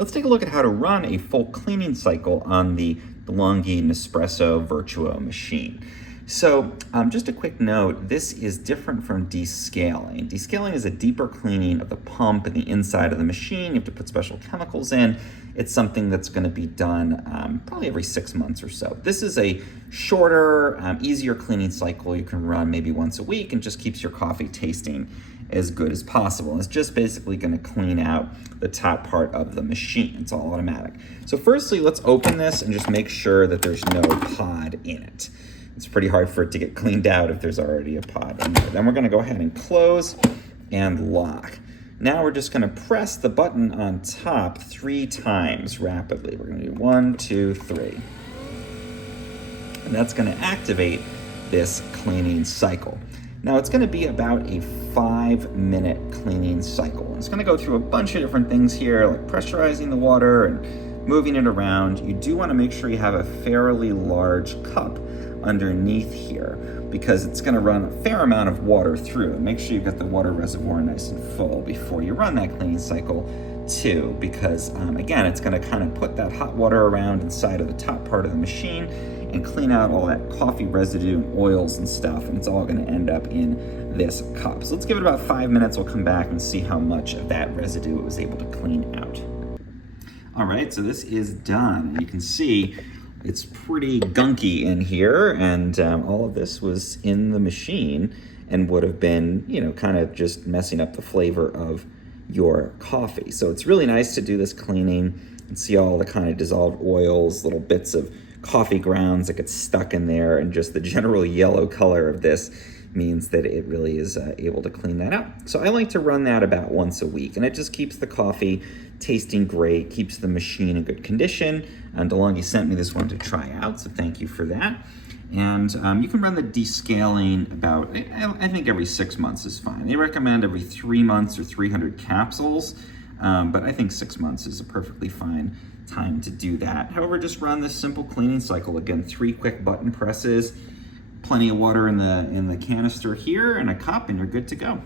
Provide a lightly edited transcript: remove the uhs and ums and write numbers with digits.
let's take a look at how to run a full cleaning cycle on the DeLonghi Nespresso Vertuo machine. So just a quick note, this is different from descaling. Descaling is a deeper cleaning of the pump and the inside of the machine. You have to put special chemicals in. It's something that's going to be done probably every 6 months or so. This is a shorter, easier cleaning cycle you can run maybe once a week and just keeps your coffee tasting as good as possible. It's just basically going to clean out the top part of the machine. It's all automatic. So firstly, let's open this and just make sure that there's no pod in it. It's pretty hard for it to get cleaned out if there's already a pod in there. Then we're going to go ahead and close and lock. Now we're just going to press the button on top 3 times rapidly. We're going to do 1, 2, 3. And that's going to activate this cleaning cycle. Now it's going to be about a 5-minute cleaning cycle. It's going to go through a bunch of different things here, like pressurizing the water and moving it around. You do want to make sure you have a fairly large cup underneath here because it's going to run a fair amount of water through. Make sure you've got the water reservoir nice and full before you run that cleaning cycle too, because again, it's going to kind of put that hot water around inside of the top part of the machine and clean out all that coffee residue and oils and stuff, and it's all going to end up in this cup. So let's give it about 5 minutes. We'll come back and see how much of that residue it was able to clean out. All right, so this is done. You can see it's pretty gunky in here, and all of this was in the machine and would have been, kind of just messing up the flavor of your coffee. So it's really nice to do this cleaning and see all the kind of dissolved oils, little bits of coffee grounds that get stuck in there, and just the general yellow color of this means that it really is able to clean that out. So I like to run that about once a week, and it just keeps the coffee tasting great, keeps the machine in good condition. And DeLonghi sent me this one to try out, so thank you for that. And you can run the descaling about, I think every 6 months is fine. They recommend every 3 months or 300 capsules, but I think 6 months is a perfectly fine time to do that. However, just run this simple cleaning cycle. Again, 3 quick button presses, plenty of water in the canister here, and a cup, and you're good to go.